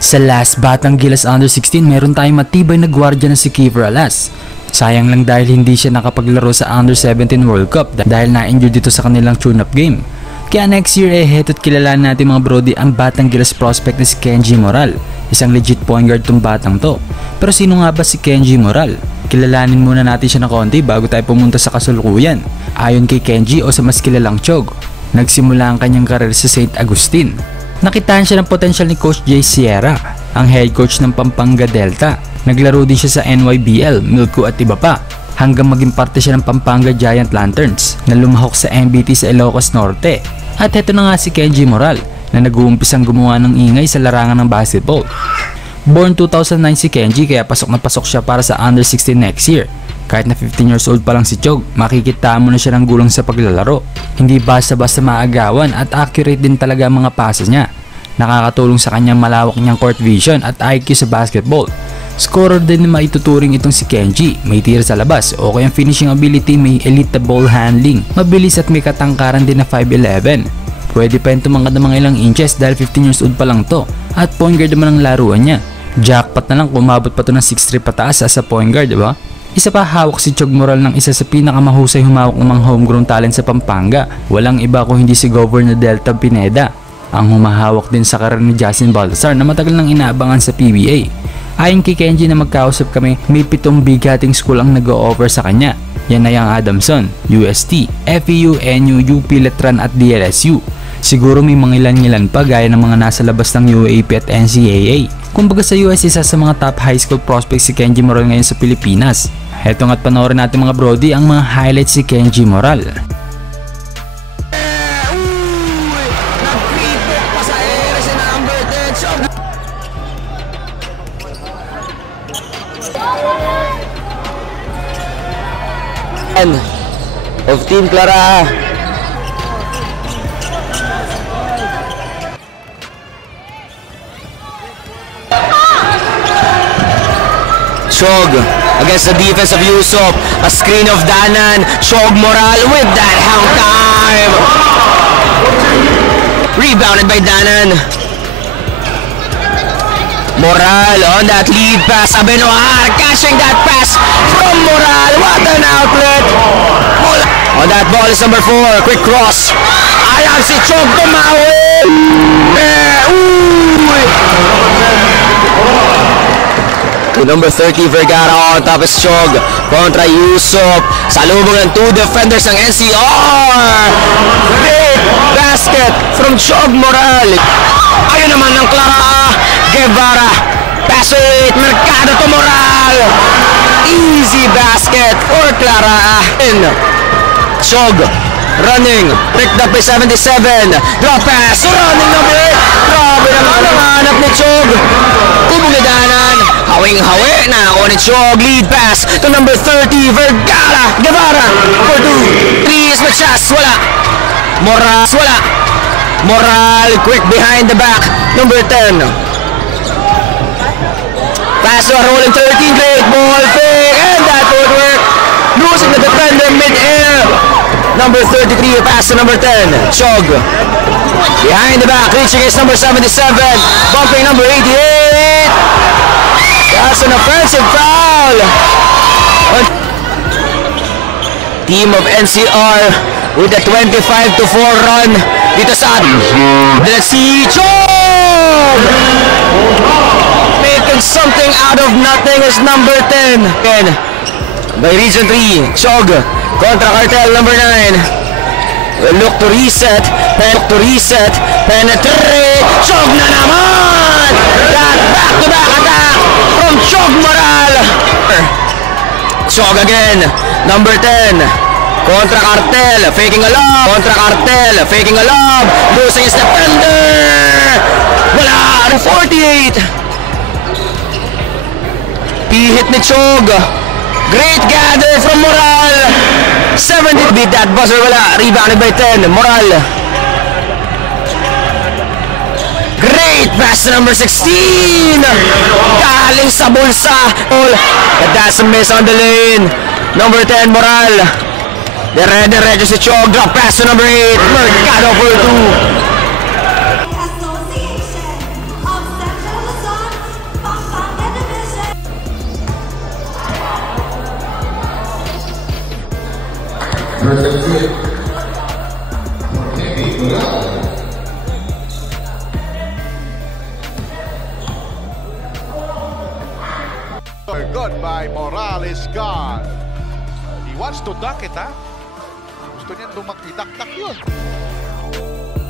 Sa last Batang Gilas Under 16, meron tayong matibay na gwardiya na si Kiefer Alas. Sayang lang dahil hindi siya nakapaglaro sa Under 17 World Cup dahil na-injured dito sa kanilang tune-up game. Kaya next year heto't kilalanin natin mga brody ang Batang Gilas prospect na si Kenji Moral. Isang legit point guard tong batang to. Pero sino nga ba si Kenji Moral? Kilalanin muna natin siya na konti bago tayo pumunta sa kasalukuyan. Ayon kay Kenji o sa mas kilalang Chog, nagsimula ang kanyang karir sa St. Agustin. Nakitaan siya ng potensyal ni Coach Jay Sierra, ang head coach ng Pampanga Delta. Naglaro din siya sa NYBL, Milko at iba pa, hanggang maging parte siya ng Pampanga Giant Lanterns na lumahok sa MBT sa Ilocos Norte. At heto na nga si Kenji Moral na nag-uumpisang gumawa ng ingay sa larangan ng basketball. Born 2009 si Kenji kaya pasok na pasok siya para sa Under 16 next year. Kahit na 15 years old pa lang si Chog, makikita mo na siya ng gulang sa paglalaro. Hindi basta-basta maagawan at accurate din talaga ang mga passes niya. Nakakatulong sa kanyang malawak niyang court vision at IQ sa basketball. Scorer din na maituturing itong si Kenji, may tira sa labas o kayang finishing ability, may elite ball handling, mabilis at may katangkaran din na 5'11". Pwede pa yung tumangkad ng mga ilang inches dahil 15 years old pa lang to at point guard naman ang laruan niya. Jackpot na lang kung umabot pa to ng 6'3" pataas sa point guard, diba? Isa pa, hawak si Chog Moral ng isa sa pinakamahusay humawak ng mga homegrown talent sa Pampanga. Walang iba kung hindi si Governor Delta Pineda, ang humahawak din sa karir ni Justin Baltasar na matagal nang inaabangan sa PBA. Ayon kay Kenji na magkausap kami, may 7 bigating school ang nag-o-offer sa kanya. Yan ay ang Adamson, UST, FEU, NU, UP, Letran at DLSU. Siguro may mga ilan-ilan pa gaya ng mga nasa labas ng UAP at NCAA. Kumbaga sa US, isa sa mga top high school prospects si Kenji Moral ngayon sa Pilipinas. Heto nga't panoorin natin mga brody ang mga highlights si Kenji Moral. Of Team Clara. Chog against the defense of Yusuf. A screen of Danan. Chog Moral with that hang time. Rebounded by Danan. Moral on that lead pass. Abenoar catching that pass from Moral. What an outlet. On that ball is number 4. Quick cross. Ayan si Chog tumawid. Number 30 Vergara on top is Chog kontra Yusuf. Salubong ng 2 defenders ng NCR. Great basket from Chog Moral. Ayun naman ng Clara Guevara. Pass it. Mercado to Moral. Easy basket for Clara. Chog running. Picked up by 77. Drop pass. Running number 8. Grabe naman ang hanap ni Chog. Tumulidanan. Hawing-hawi na ako ni Chog. Lead pass to number 30 Vergara Guevara for 2. 3 is Machas. Wala. Moral. Wala. Moral quick behind the back. Number 10. Pass to a rolling 13. Great ball fake. And that would work. Losing the defender mid-air. Number 33. Pass to number 10. Chog. Behind the back. Reaching is number 77. Bumping number 88. That's an offensive foul. Team of NCR with a 25-4 run dito sa let's see Chog making something out of nothing is number 10 again by Region 3. Chog kontra Cartel number 9. Look to reset. Penetrate. Chog na naman. That back-to-back attack from Chog Moral. Chog again. Number 10. Kontra Cartel. Faking a lob. Losing his defender. Wala. 48. Pihit ni Chog. Great gather from Moral. 70 beat that buzzer. Wala. Rebounded by 10. Moral. Great pass to number 16. Galing sa bulsa. But that's a miss on the lane. Number 10 Moral. Dire-diretso si Chog. Drop pass to number 8. Mercado for 2. Good by Morales God. He wants to dunk it, ha? Gusto niyan dumakdak yun.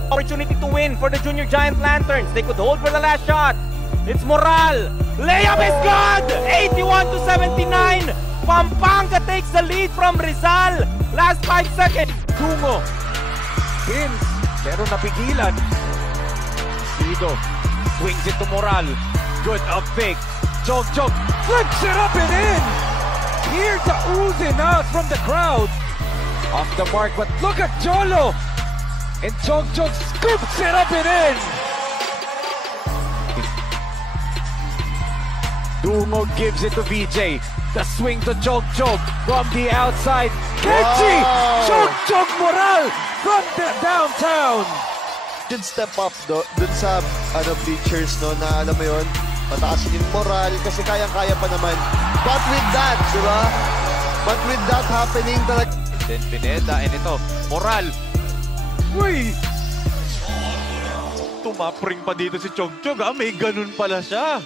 Opportunity to win for the Junior Giant Lanterns. They could hold for the last shot. It's Moral. Layup is good! 81 to 79. Pampanga takes the lead from Rizal. Last 5 seconds. Tungo. Pins. Pero napigilan. Sido. Swings it to Moral. Good up fake. Jog. Flips it up and in. Here's the oozing out from the crowd. Off the mark, but look at Jolo. And Jog scoops it up and in. Dungo gives it to VJ. The swing to Jog from the outside. Kenchi! Wow! Jog Moral from the downtown. Did step up dun sa bleachers, no, na alam mo yun, pataasin yung moral kasi kayang-kaya pa naman. But with that, di ba? But with that happening talaga. Then Pineda, and ito, Moral. Uy! Tumapring pa dito si Chog, may ganun pala siya.